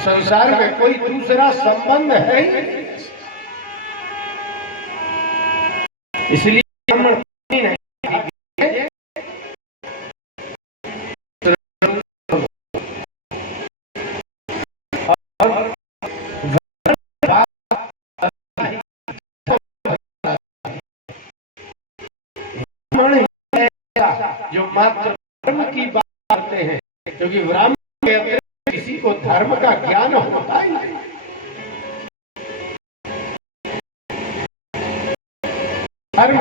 संसार में कोई दूसरा संबंध है ही नहीं। इसलिए ब्राह्मण ने जो मात्र धर्म की बात करते हैं, क्योंकि ब्राह्मण के अंदर किसी को धर्म का ज्ञान होता ही नहीं। धर्म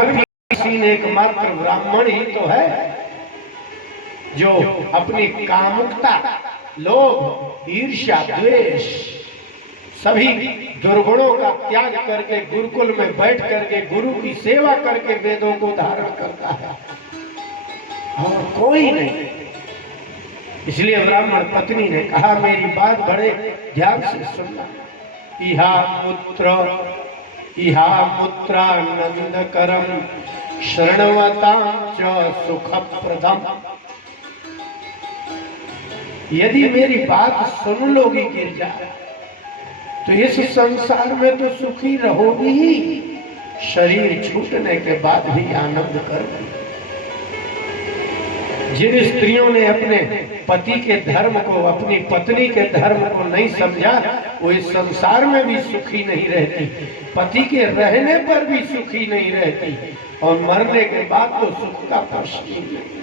की एकमात्र ब्राह्मण ही तो है जो अपनी कामुकता, लोभ, ईर्ष्या, द्वेष सभी दुर्गुणों का त्याग करके गुरुकुल में बैठ करके गुरु की सेवा करके वेदों को धारण करता है, और कोई नहीं। इसलिए ब्राह्मण पत्नी ने कहा, मेरी बात बड़े ध्यान से सुनना। इहा मुत्रानंद करम शरणवता च सुखप्रदम। यदि मेरी बात सुन लोगी गिरजा, तो इस संसार में तो सुखी रहोगी ही, शरीर छूटने के बाद भी आनंद करोगी। जिन स्त्रियों ने अपने पति के धर्म को, अपनी पत्नी के धर्म को नहीं समझा, वो इस संसार में भी सुखी नहीं रहती, पति के रहने पर भी सुखी नहीं रहती, और मरने के बाद तो सुख का प्रश्न ही नहीं।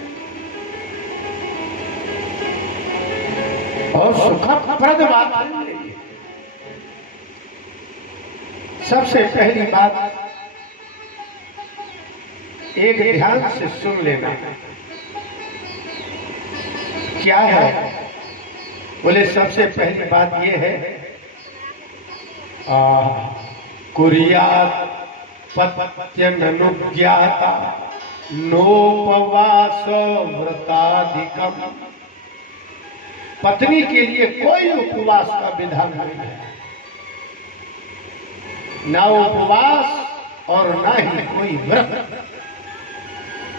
और सुखप्रद बात है। सबसे पहली बात एक ध्यान से सुन लेना, क्या है? बोले सबसे पहली बात यह है, कुर्यात् पत्यनुज्ञाता नोपवास व्रताधिकम। पत्नी के लिए कोई उपवास का विधान नहीं है, ना उपवास और ना ही कोई व्रत,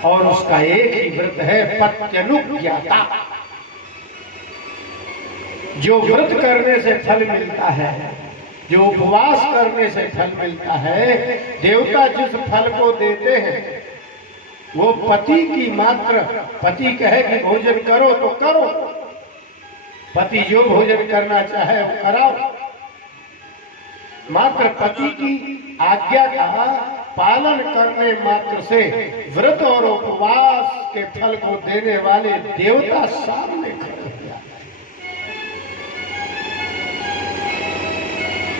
और उसका एक ही व्रत है पत्यनुज्ञाता। जो व्रत करने से फल मिलता है, जो उपवास करने से फल मिलता है, देवता जिस फल को देते हैं वो पति की मात्र, पति कहे कि भोजन करो तो करो, पति जो भोजन करना चाहे वो कराओ, मात्र पति की आज्ञा का पालन करने मात्र से व्रत और उपवास के फल को देने वाले देवता सामने खड़े हो जाते।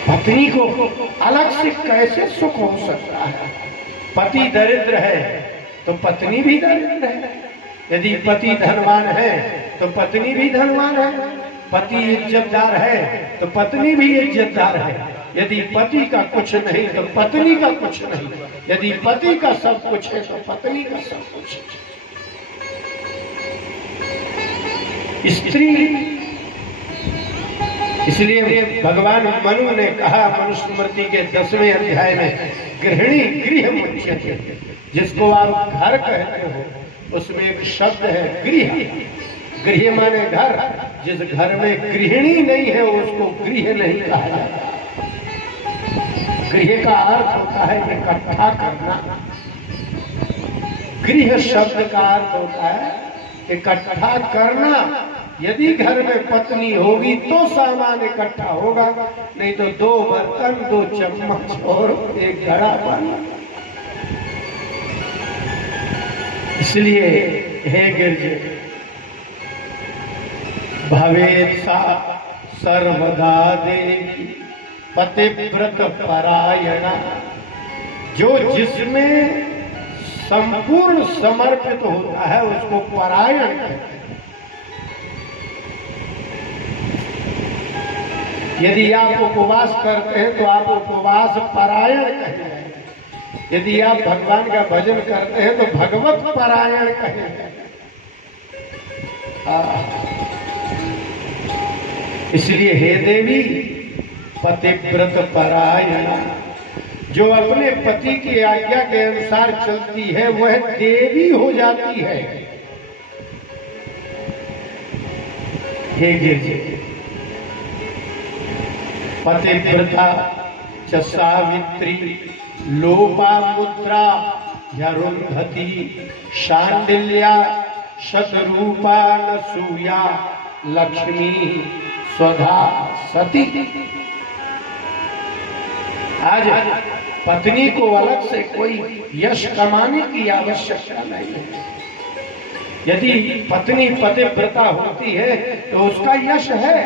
पत्नी को अलग से कैसे सुख हो सकता है? पति दरिद्र है तो पत्नी भी दरिद्र है, यदि पति धनवान है तो पत्नी भी धनवान है, पति इज्जतदार है तो पत्नी भी इज्जतदार है, यदि पति का कुछ नहीं तो पत्नी का कुछ नहीं, यदि पति का सब कुछ है तो पत्नी का सब कुछ है। स्त्री, इसलिए भगवान मनु ने कहा मनुस्मृति के 10वें अध्याय में, गृहिणी गृह मुच्यते, जिसको आप घर कहते हो उसमें एक शब्द है गृह। गृह माने घर, जिस घर में गृहिणी नहीं है उसको गृह नहीं कहा जाता। गृह का अर्थ होता है इकट्ठा करना, गृह शब्द का अर्थ होता है इकट्ठा करना। यदि घर में पत्नी होगी तो सामान इकट्ठा होगा, नहीं तो 2 बर्तन, 2 चम्मच और एक घड़ा पानी। इसलिए हे गिरजे, भवेत् सा सर्वदा देवी पतिव्रत परायणा। जो जिसमें संपूर्ण समर्पित होता है उसको परायण कहते हैं। यदि आप उपवास करते हैं तो आप उपवास परायण कहते हैं, यदि आप भगवान का भजन करते हैं तो भगवत परायण कहते हैं। इसलिए हे देवी पतिव्रत परायणा, जो अपने पति की आज्ञा के अनुसार चलती है वह देवी हो जाती है। हे गिरजे, पतिव्रता च सावित्री लोपामुद्रा यरुन्धति शांडिल्या शतरूपा नसूया लक्ष्मी स्वधा सती। आज पत्नी को अलग से कोई यश कमाने की आवश्यकता नहीं है। यदि पत्नी पतिव्रता होती है तो उसका यश है।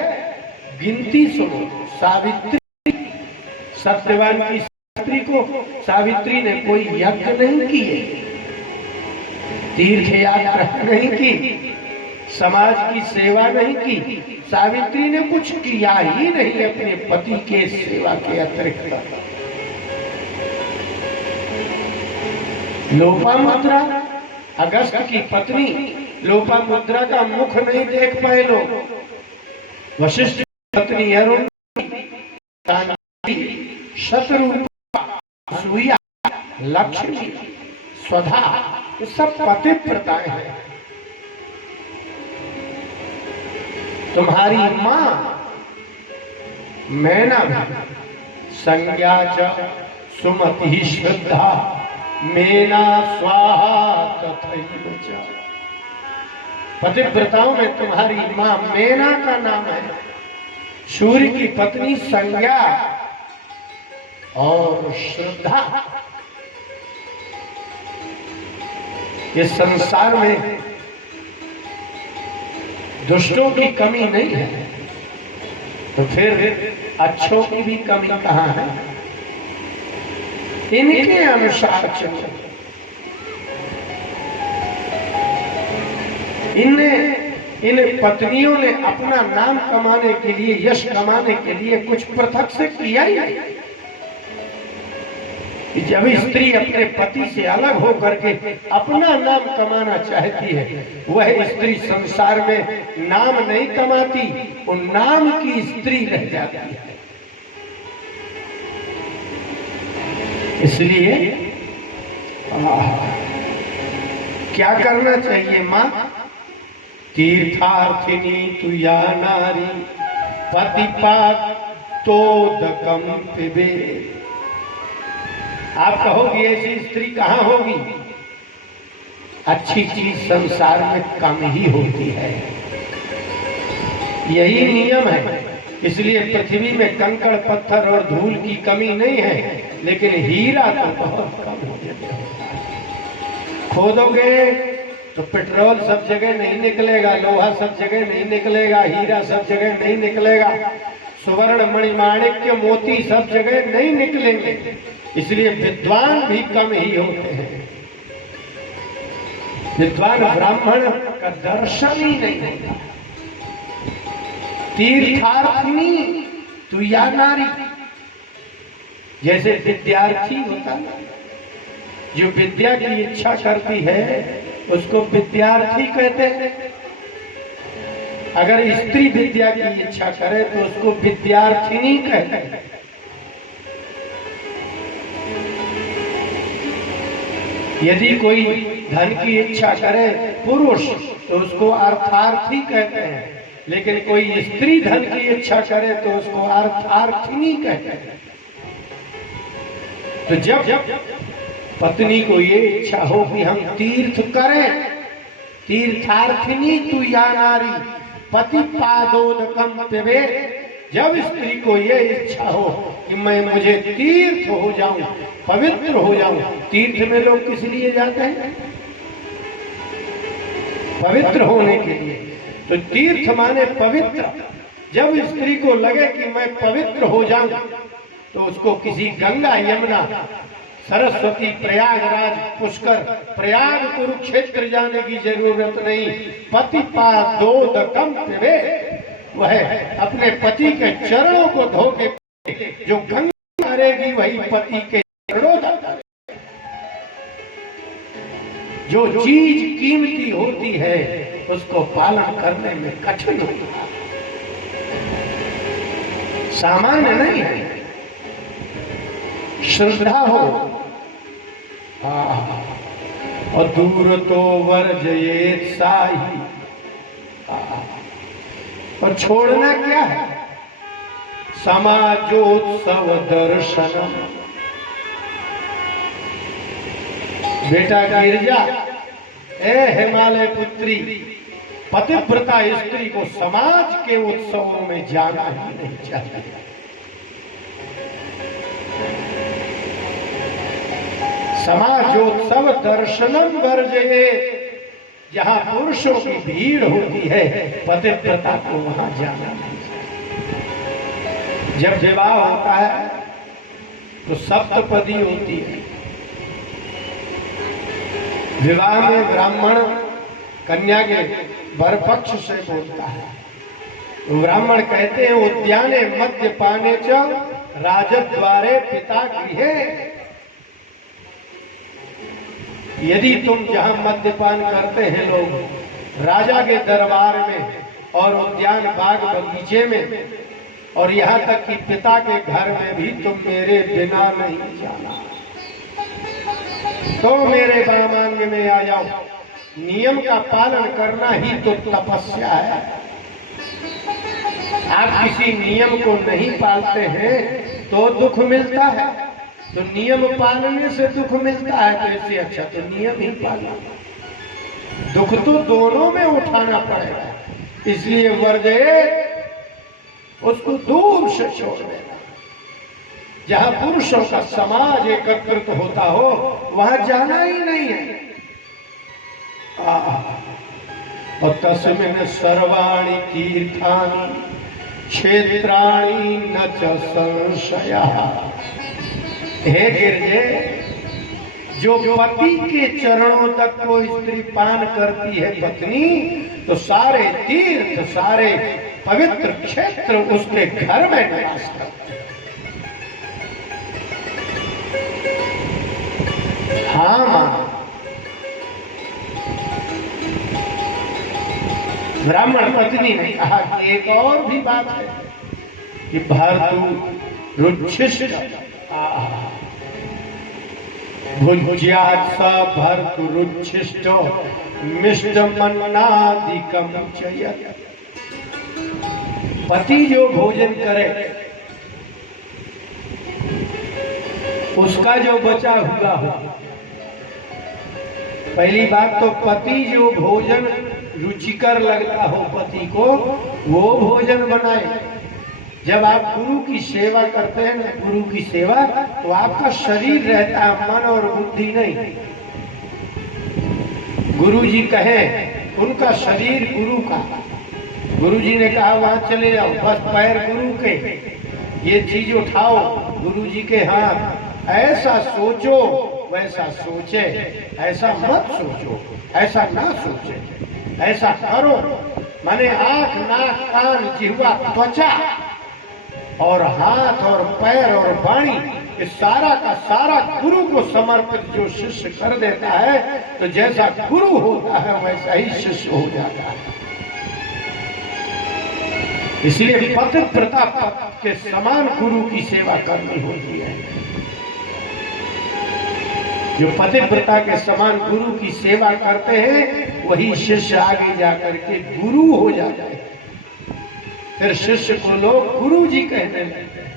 गिनती सुनो, सावित्री, सत्यवान की सावित्री को सावित्री ने कोई यज्ञ नहीं किए, तीर्थ यात्रा नहीं की, समाज की सेवा नहीं की। सावित्री ने कुछ किया ही नहीं अपने पति के सेवा के अतिरिक्त। लोपामुद्रा, अगस्त की पत्नी लोपामुद्रा का मुख नहीं देख पाए लोग। वशिष्ठ की पत्नी अरुण, शतरूपा, सूया, लक्ष्मी, स्वधा, ये सब पतिव्रताएं हैं। तुम्हारी मां मैना संज्ञा च सुमति श्रद्धा मेना स्वाहा तथैव च। पतिव्रताओं में तुम्हारी मां मेना का नाम है। सूर्य की पत्नी संज्ञा और श्रद्धा। ये संसार में दुष्टों की कमी नहीं है, तो फिर अच्छों की भी कमी कहां है? इनके अनुसार चलो। इन पत्नियों ने अपना नाम कमाने के लिए, यश कमाने के लिए कुछ पृथक से किया ही नहीं। जब स्त्री अपने पति से अलग होकर के अपना नाम कमाना चाहती है, वह स्त्री संसार में नाम नहीं कमाती, वो नाम की स्त्री रह जाती है। इसलिए क्या करना चाहिए मां? तीर्थार्थिनी तु या नारी पतिपात तोदकम पिबेत। आप कहोगे ऐसी स्त्री कहां होगी? अच्छी चीज संसार में कम ही होती है, यही नियम है। इसलिए पृथ्वी में कंकड़ पत्थर और धूल की कमी नहीं है, लेकिन हीरा तो बहुत कम हो जाता है। खोदोगे तो पेट्रोल सब जगह नहीं निकलेगा, लोहा सब जगह नहीं निकलेगा, हीरा सब जगह नहीं निकलेगा, सुवर्ण मणिमाणिक्य मोती सब जगह नहीं निकलेंगे। इसलिए विद्वान भी कम ही होते हैं। विद्वान ब्राह्मण का दर्शन ही नहीं होता। तीर्थार्थिनी तु या नारी, जैसे विद्यार्थी होता है, जो विद्या की इच्छा करती है उसको विद्यार्थी कहते हैं। अगर स्त्री विद्या की इच्छा करे तो उसको विद्यार्थिनी कहते हैं। यदि कोई धन की इच्छा करे पुरुष तो उसको अर्थार्थी कहते हैं, लेकिन कोई स्त्री धन की इच्छा करे तो उसको अर्थार्थिनी कहते हैं। तो जब पत्नी को ये इच्छा हो कि हम तीर्थ करें, तीर्थार्थिनी तु या नारी पति पादोदकम पिबेत। जब स्त्री को ये इच्छा हो कि मुझे तीर्थ हो जाऊं, पवित्र हो जाऊं। तीर्थ में लोग किस लिए जाते हैं? पवित्र होने के लिए। तो तीर्थ माने पवित्र। जब स्त्री को लगे कि मैं पवित्र हो जाऊं, तो उसको किसी गंगा, यमुना, सरस्वती, प्रयागराज, पुष्कर, प्रयाग, कुरुक्षेत्र जाने की जरूरत नहीं। पति पादोदकम पिबेत। वह अपने पति के चरणों को धो के जो गंगा करेगी वही पति के चरणों का। जो चीज कीमती होती है उसको पालन करने में कठिन होता है, सामान्य नहीं है। श्रद्धा हो और दूर तो वर्जयेत साही। और छोड़ना क्या है? समाजोत्सव दर्शनम। बेटा गिरजा, ए हिमालय पुत्री, पतिव्रता स्त्री को समाज के उत्सवों में जाना ही नहीं चाहिए। समाजोत्सव दर्शनम वर्जये। जहां पुरुषों की भीड़ होती है, पतिव्रता को वहां जाना नहीं चाहिए। जब विवाह होता है तो सप्तपदी होती है। विवाह में ब्राह्मण कन्या के वर पक्ष से बोलता है। ब्राह्मण कहते हैं उद्याने मद्यपाने च राजद्वारे पिता गृहे। यदि तुम जहां मद्यपान करते हैं लोग, राजा के दरबार में और उद्यान बाग बगीचे में, और यहाँ तक कि पिता के घर में भी तुम मेरे बिना नहीं जाना, तो मेरे वामांग में आ जाओ। नियम का पालन करना ही तो तपस्या है। आप किसी नियम को नहीं पालते हैं तो दुख मिलता है, तो नियम पालने से दुख मिलता है, तो इससे अच्छा तो नियम ही पालना। दुख तो दोनों में उठाना पड़ेगा, इसलिए वर्जये, उसको दूर से छोड़ देना। जहां पुरुषों का समाज एकत्रित होता हो वहां जाना ही नहीं है। और तस्मिन् सर्वाणि तीर्थानि क्षेत्राणि न च संशयः। हे गिरजे, जो पति के चरणों तक कोई स्त्री पान करती है पत्नी, तो सारे तीर्थ, सारे पवित्र क्षेत्र उसके घर में निवास करते हैं। हाँ मां, ब्राह्मण पत्नी ने कहा कि एक और भी बात है कि भर्तु रुच्छिष्ट भुज्यात् स भर्तु रुच्छिष्टो मिष्टमन्नादिकं चयत्। पति जो भोजन करे उसका जो बचा हुआ हो। पहली बात तो पति जो भोजन रुचिकर लगता हो पति को, वो भोजन बनाए। जब आप गुरु की सेवा करते हैं ना, गुरु की सेवा, तो आपका शरीर रहता है, मन और बुद्धि नहीं। गुरु जी कहें, उनका शरीर गुरु का। गुरु जी ने कहा वहां चले जाओ, बस पैर गुरु के, ये चीज उठाओ गुरु जी के हाथ। ऐसा सोचो वैसा सोचे, ऐसा मत सोचो, ऐसा ना सोचे, ऐसा करो। माने आंख, नाक, कान, जिह्वा, त्वचा और हाथ और पैर और वाणी, ये सारा का सारा गुरु को समर्पित जो शिष्य कर देता है, तो जैसा गुरु होता है वैसा ही शिष्य हो जाता है। इसलिए पतिव्रता के समान गुरु की सेवा करनी होती है। जो पतिव्रता के समान गुरु की सेवा करते हैं वही शिष्य आगे जाकर के गुरु हो जाता है। फिर शिष्य को लोग गुरु जी कहने लगते हैं।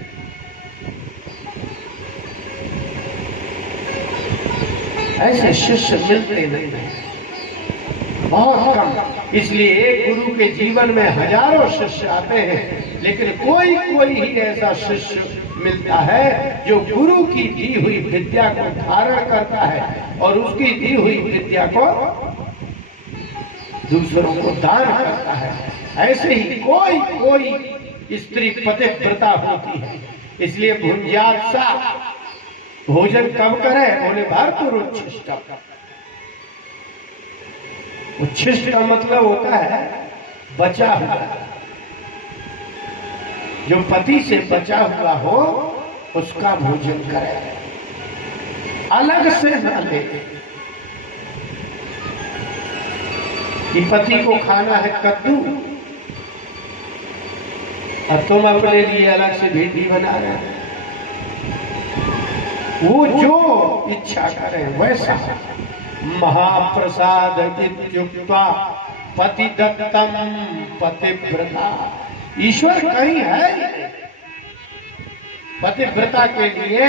ऐसे शिष्य मिलते नहीं, बहुत कम। इसलिए एक गुरु के जीवन में हजारों शिष्य आते हैं, लेकिन कोई कोई ही ऐसा शिष्य मिलता है जो गुरु की दी हुई विद्या को धारण करता है और उसकी दी हुई विद्या को दूसरों को दान करता है। ऐसे ही कोई कोई स्त्री पतिव्रता होती है। इसलिए भुंजात सा, भोजन कब करे? बोले भर्तुरुच्छिष्ट। उच्छिष्ट का मतलब होता है बचा हुआ। जो पति से बचा हुआ हो उसका भोजन करे, अलग से न ले। कि पति को खाना है कद्दू और तुम अपने लिए अलग से भिंडी बना रहे हो। वो जो इच्छा करे वैसा। महाप्रसाद इत्युक्त्वा पति दत्तम पतिव्रता। ईश्वर कहीं है, पतिव्रता के लिए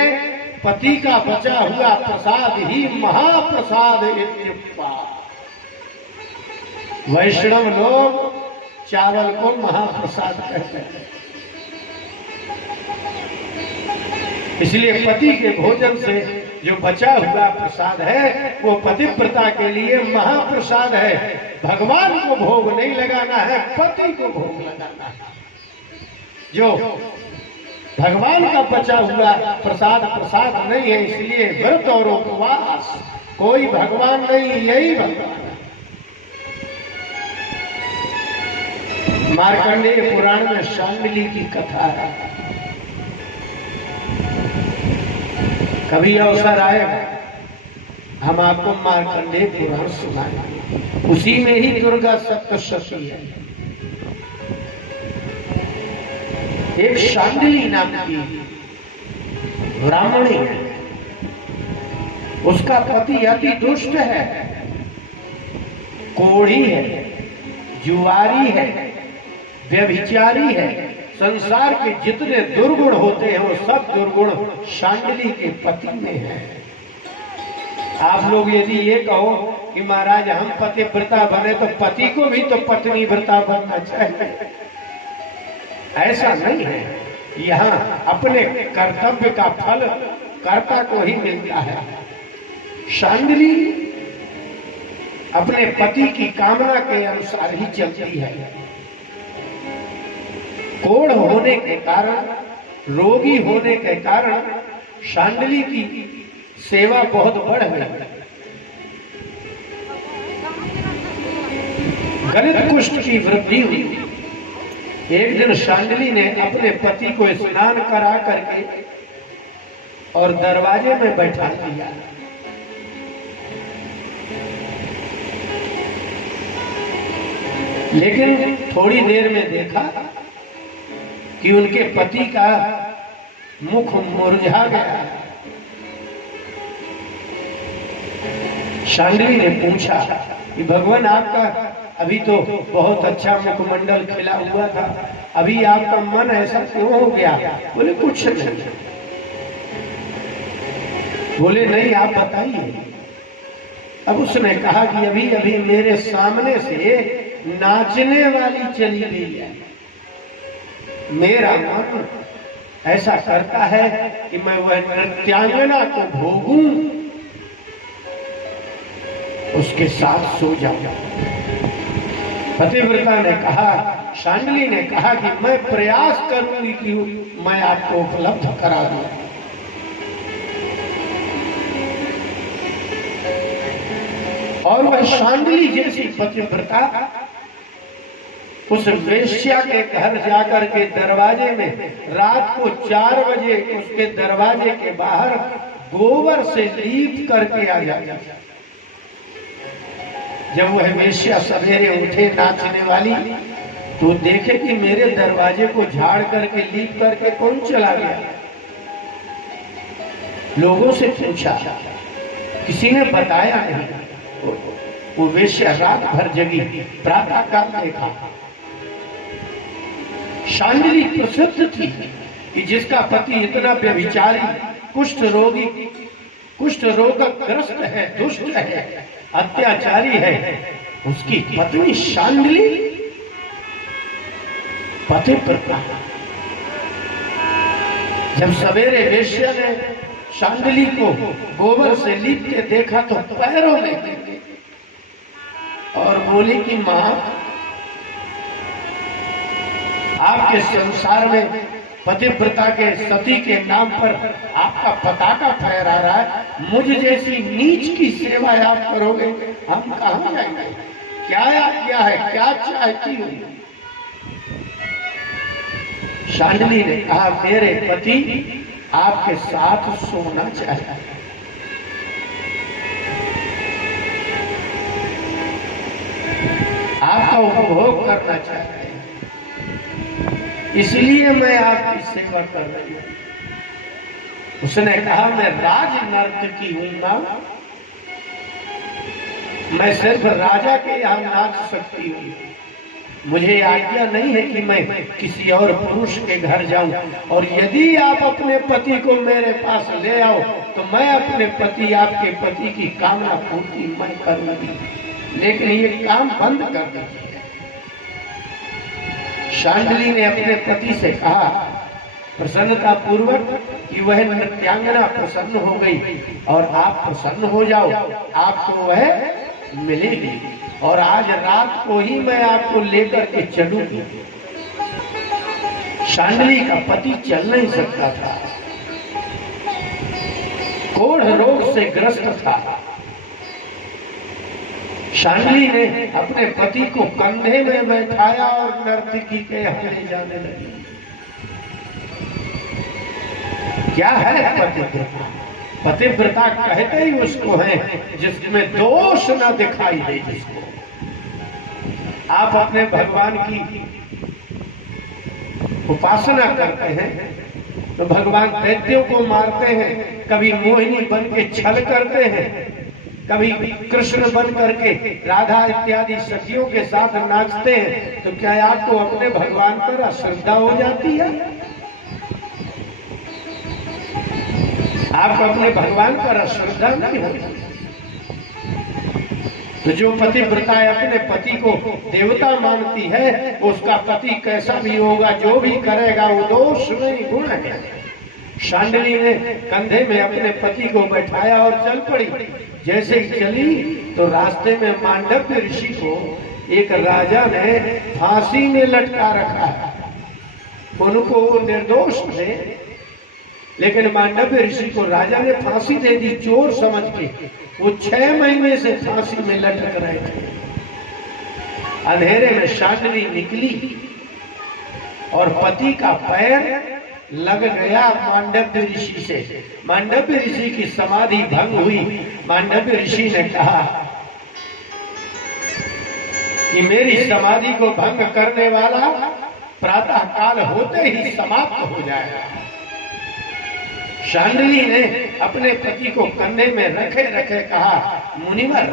पति का बचा हुआ प्रसाद ही महाप्रसाद इत्युक्ता। वैष्णव लोग चावल को महाप्रसाद कहते हैं। इसलिए पति के भोजन से जो बचा हुआ प्रसाद है वो पतिव्रता के लिए महाप्रसाद है। भगवान को भोग नहीं लगाना है, पति को भोग लगाना है। जो भगवान का बचा हुआ प्रसाद प्रसाद नहीं है, इसलिए व्रत और उपवास, कोई भगवान नहीं, यही भगवान है। मार्कंडेय पुराण में शांडिली की कथा है। कभी अवसर आएगा हम आपको मार्कंडेय पुराण सुनाएंगे। उसी में ही दुर्गा सप्तशती है। एक शांडिली नाम की ब्राह्मणी है, उसका पति अति दुष्ट है, कोढ़ी है, जुआरी है, व्यभिचारी है। संसार के जितने दुर्गुण होते हैं वो सब दुर्गुण शांडिली के पति में है। आप लोग यदि ये कहो कि महाराज हम पतिव्रता बने तो पति को भी तो पत्नी व्रता बनना चाहिए, ऐसा नहीं है। यहाँ अपने कर्तव्य का फल कर्ता को ही मिलता है। शांडिली अपने पति की कामना के अनुसार ही चलती है। कोढ़ होने के कारण, रोगी होने के कारण शांडिली की सेवा बहुत बढ़ गई। गलित कुष्ठ की वृद्धि हुई। एक दिन शांडिली ने अपने पति को स्नान करा करके और दरवाजे में बैठा दिया। लेकिन थोड़ी देर में देखा कि उनके पति का मुख मुरझा गया। शांडिली ने पूछा कि भगवान आपका अभी तो बहुत अच्छा मुखमंडल खिला हुआ था, अभी आपका मन ऐसा क्यों हो गया? बोले कुछ नहीं। बोले नहीं आप बताइए। अब उसने कहा कि अभी अभी मेरे सामने से नाचने वाली चली गई है। मेरा मन ऐसा करता है कि मैं वह नृत्यांगना को भोगूं, उसके साथ सो जाऊं। पतिव्रता ने कहा, शांडिली ने कहा कि मैं प्रयास करूंगी कि मैं आपको उपलब्ध करा दूं। और वह शांडिली जैसी पतिव्रता उस वेश्या के घर जाकर के दरवाजे में रात को 4 बजे उसके दरवाजे के बाहर गोबर से लीप करके आ जाती। जब वह वेश्या सवेरे उठे नाचने वाली तो देखे कि मेरे दरवाजे को झाड़ करके लीप करके कौन चला गया। लोगों से पूछा, किसी ने बताया नहीं। वो वेश्या रात भर जगी, प्रातः काल देखा। शांडिली प्रसिद्ध थी कि जिसका पति इतना व्यभिचारी, कुष्ठ रोगी, कुष्ठ रोगग्रस्त है, दुष्ट है, अत्याचारी है, उसकी पत्नी शांडिली पतिव्रता। जब सवेरे वेश्या ने शांडिली को गोबर से लीपते देखा तो पैरों में गिरी और बोली कि मां, आपके संसार में पतिव्रता के सती के नाम पर आपका पताका फहरा रहा है। मुझ जैसी नीच की सेवा आप करोगे, हम कहां जाएंगे? क्या आज्ञा है, क्या चाहती हो? शांडिली ने कहा, मेरे पति आपके साथ सोना चाहता है। आपका उपभोग करना चाहता है, इसलिए मैं आपकी सेवा कर रही हूं। उसने कहा, मैं राज नर्तकी हूं ना, मैं सिर्फ राजा के यहां नाच सकती हूँ, मुझे आज्ञा नहीं है कि मैं किसी और पुरुष के घर जाऊं, और यदि आप अपने पति को मेरे पास ले आओ तो मैं अपने पति, आपके पति की कामना पूर्ति मैं करूंगी, लेकिन ये काम बंद कर दीजिए। शांडिली ने अपने पति से कहा प्रसन्नता पूर्वक कि वह नृत्यांगना प्रसन्न हो गई और आप प्रसन्न हो जाओ, आपको वह मिलेगी, और आज रात को ही मैं आपको लेकर के चलूंगी। शांडिली का पति चल नहीं सकता था, कोढ़ रोग से ग्रस्त था। शांडिली ने अपने पति को कंधे में बैठाया और नर्तकी के यहाँ ले जाने लगी। क्या है पतिव्रता? पतिव्रता कहते ही उसको है जिसमें दोष न दिखाई दे। जिसको आप अपने भगवान की उपासना करते हैं तो भगवान दैत्यों को मारते हैं, कभी मोहिनी बन के छल करते हैं, कभी कृष्ण बन करके राधा इत्यादि सखियों के साथ नाचते हैं, तो क्या आपको अपने भगवान पर अश्रद्धा हो जाती है? आपको अपने भगवान पर अश्रद्धा नहीं होती। तो जो पतिव्रता अपने पति को देवता मानती है, उसका पति कैसा भी होगा, जो भी करेगा वो दोष नहीं गुण है। शांडिली ने कंधे में अपने पति को बैठाया और चल पड़ी। जैसे ही चली तो रास्ते में मांडव्य ऋषि को एक राजा ने फांसी में लटका रखा है। उनको वो निर्दोष थे, लेकिन मांडव्य ऋषि को राजा ने फांसी दे दी चोर समझ के। वो 6 महीने से फांसी में लटक रहे थे। अंधेरे में शांडिली निकली और पति का पैर लग गया मांडव्य ऋषि से। मांडव्य ऋषि की समाधि भंग हुई। मांडव्य ऋषि ने कहा कि मेरी समाधि को भंग करने वाला प्रातः काल होते ही समाप्त हो जाएगा। शांडिली ने अपने पति को कंधे में रखे रखे कहा, मुनिवर,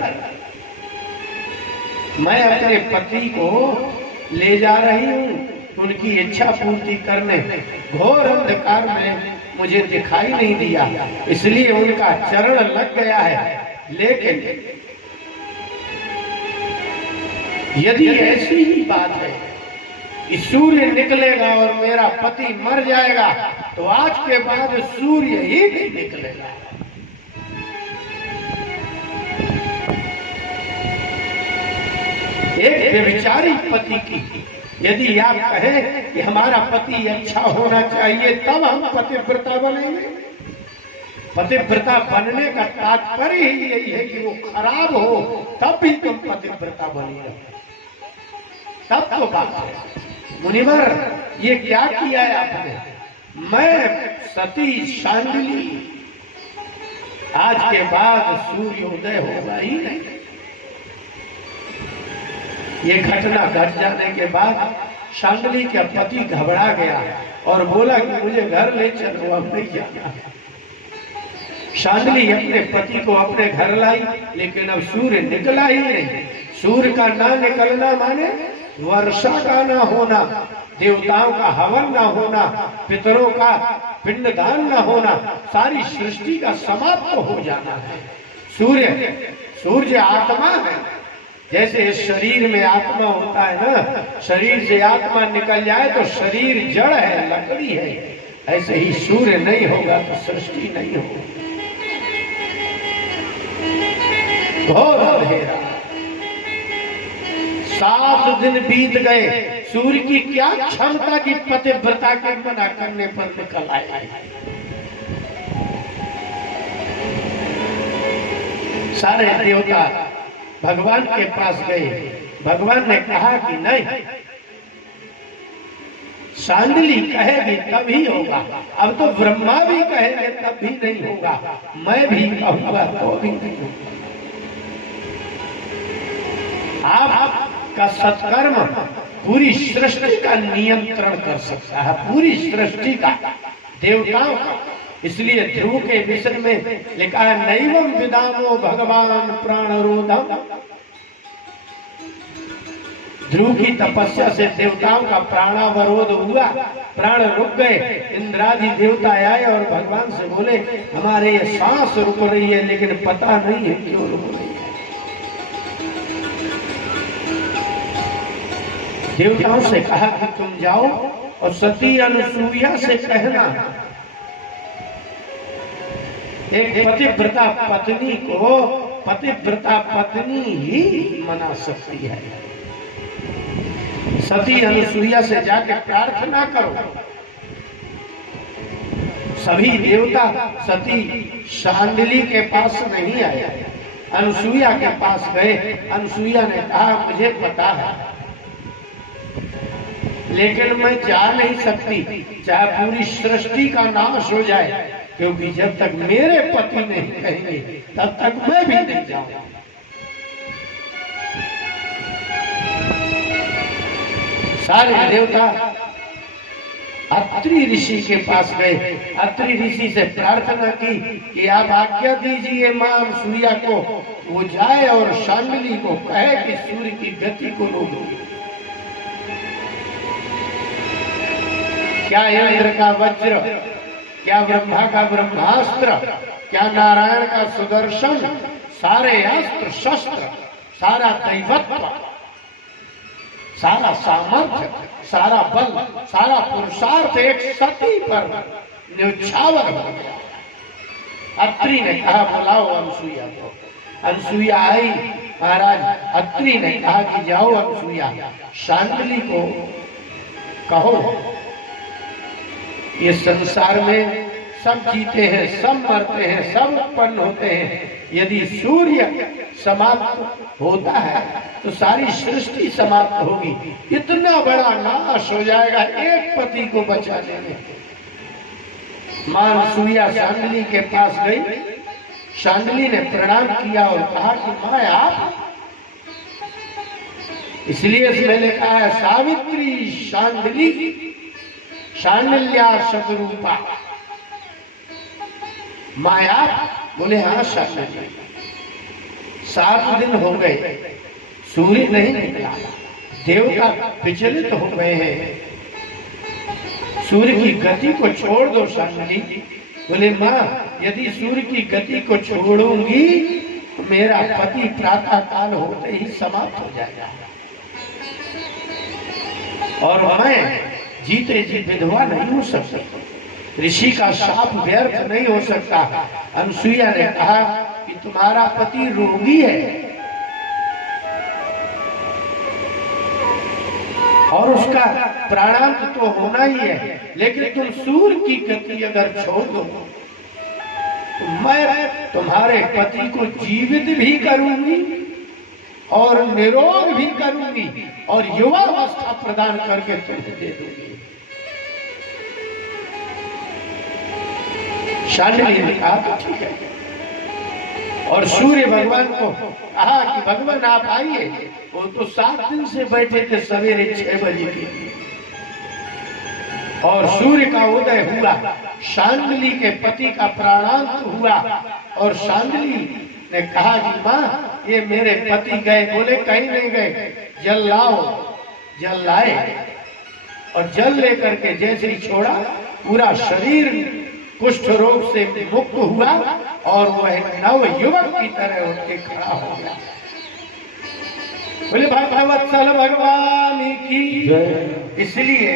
मैं अपने पति को ले जा रही हूँ उनकी इच्छा पूर्ति करने। घोर अंधकार में मुझे दिखाई नहीं दिया, इसलिए उनका चरण लग गया है। लेकिन यदि ऐसी ही बात है कि सूर्य निकलेगा और मेरा पति मर जाएगा, तो आज के बाद सूर्य ही नहीं निकलेगा। एक व्यभिचारी पति की यदि आप कहें कि हमारा पति अच्छा होना चाहिए, तब हम पतिव्रता बनेंगे। पतिव्रता बनने का तात्पर्य ही यही है कि वो खराब हो, तब भी तुम पतिव्रता बनी रहो, तब तो बात है। मुनिवर, ये क्या किया है आपने? मैं सती शांडिली, आज के बाद सूर्योदय होगा ही नहीं। ये घटना घट जाने के बाद शांडिली का पति घबरा गया और बोला कि मुझे घर ले चलो, अब नहीं जाना। शांडिली अपने पति को अपने घर लाई, लेकिन अब सूर्य निकला ही नहीं। सूर्य का ना निकलना माने वर्षा का ना होना, देवताओं का हवन ना होना, पितरों का पिंडदान ना होना, सारी सृष्टि का समाप्त हो जाना है। सूर्य आत्मा है। जैसे इस शरीर में आत्मा होता है ना, शरीर से आत्मा निकल जाए तो शरीर जड़ है, लकड़ी है। ऐसे ही सूर्य नहीं होगा तो सृष्टि नहीं होगी। घोर अंधेरा, 7 दिन बीत गए। सूर्य की क्या क्षमता की पतिव्रता के मना करने पर निकल आए। सारे देवता भगवान के पास गए। भगवान ने कहा कि नहीं, शांडिली कहेगी तभी होगा। अब तो ब्रह्मा भी कहेंगे तब भी नहीं होगा, मैं भी कहूंगा तो भी नहीं होगा। आपका सत्कर्म पूरी सृष्टि का नियंत्रण कर सकता है, पूरी सृष्टि का, देवताओं का। इसलिए ध्रुव के विषय में लिखा है, नैवम विदामो भगवान प्राणरोधम। ध्रुव की तपस्या से देवताओं का प्राणावरोध हुआ, प्राण रुक गए। इंद्रादि देवता आए और भगवान से बोले हमारे ये सांस रुक रही है लेकिन पता नहीं है क्यों रुक रही है। देवताओं से कहा कि तुम जाओ और सती अनुसूया से कहना, एक पतिव्रता पत्नी को पतिव्रता पत्नी ही मना सकती है। सती अनुसूया से जाके प्रार्थना करो। सभी देवता सती शांडिली के पास नहीं आए, अनुसूया के पास गए। अनुसूया ने कहा मुझे पता है लेकिन मैं जा नहीं सकती, चाहे पूरी सृष्टि का नाश हो जाए, क्योंकि जब तक मेरे पति नहीं कहेंगे तब तक मैं भी नहीं जाऊंगा। सारे देवता अत्रि ऋषि के पास गए। अत्रि ऋषि से प्रार्थना की कि आप आज्ञा दीजिए मां अनुसूया को, वो जाए और शांडिली को कहे कि सूर्य की गति को रोको। क्या इंद्र का वज्र, क्या ब्रह्मा का ब्रह्मास्त्र, क्या नारायण का सुदर्शन, सारे अस्त्र शस्त्र, सारा दैवत्व, सारा सामर्थ्य, सारा बल, सारा पुरुषार्थ एक सती पर न्यौछावर हो गया। अत्रि ने कहा बुलाओ अनुसूया को। अनुसूया आई। महाराज अत्रि ने कहा कि जाओ अनुसूया, शांडिली को कहो ये संसार में सब जीते हैं, सब मरते हैं, सब उत्पन्न होते हैं। यदि सूर्य समाप्त होता है तो सारी सृष्टि समाप्त होगी। इतना बड़ा नाश हो जाएगा एक पति को बचाने में। मां अनुसूया शांडिली के पास गई। शांडिली ने प्रणाम किया और कहा कि मां आप, इसलिए मैंने कहा है सावित्री शांडिली शांडिल्या शतरूपा। माया बोले हाँ शांडिली। 7 दिन हो गए सूर्य नहीं निकला, देवता विचलित हो गए हैं, सूर्य की गति को छोड़ दो शांडिली। बोले माँ यदि सूर्य की गति को छोड़ूंगी तो मेरा पति प्रातः काल होते ही समाप्त हो जाएगा और मैं जीते जी विधवा नहीं हो सकती, ऋषि का शाप व्यर्थ नहीं हो सकता। अनुसूया ने कहा कि तुम्हारा पति रोगी है और उसका प्राणांत तो होना ही है, लेकिन तुम सूर्य की गति अगर छोड़ दो तो मैं तुम्हारे पति को जीवित भी करूंगी और निरोग भी करूंगी और युवा अवस्था प्रदान करके तुम्हें दे दूंगी। शांडिली ने कहा तो ठीक है और सूर्य भगवान को कहा कि भगवान आप आइए। वो तो 7 दिन से बैठे थे सवेरे 6 बजे के और सूर्य का उदय हुआ। शांडिली के पति का प्राणांत हुआ और शांडिली ने कहा कि माँ ये मेरे पति गए। बोले कहीं नहीं गए, जल लाओ। जल लाए और जल लेकर के जैसे ही छोड़ा पूरा शरीर कुष्ठ रोग से मुक्त हुआ और वह नव युवक की तरह उठ के खड़ा हो गया। बोले भगवत्सल भगवान की। इसलिए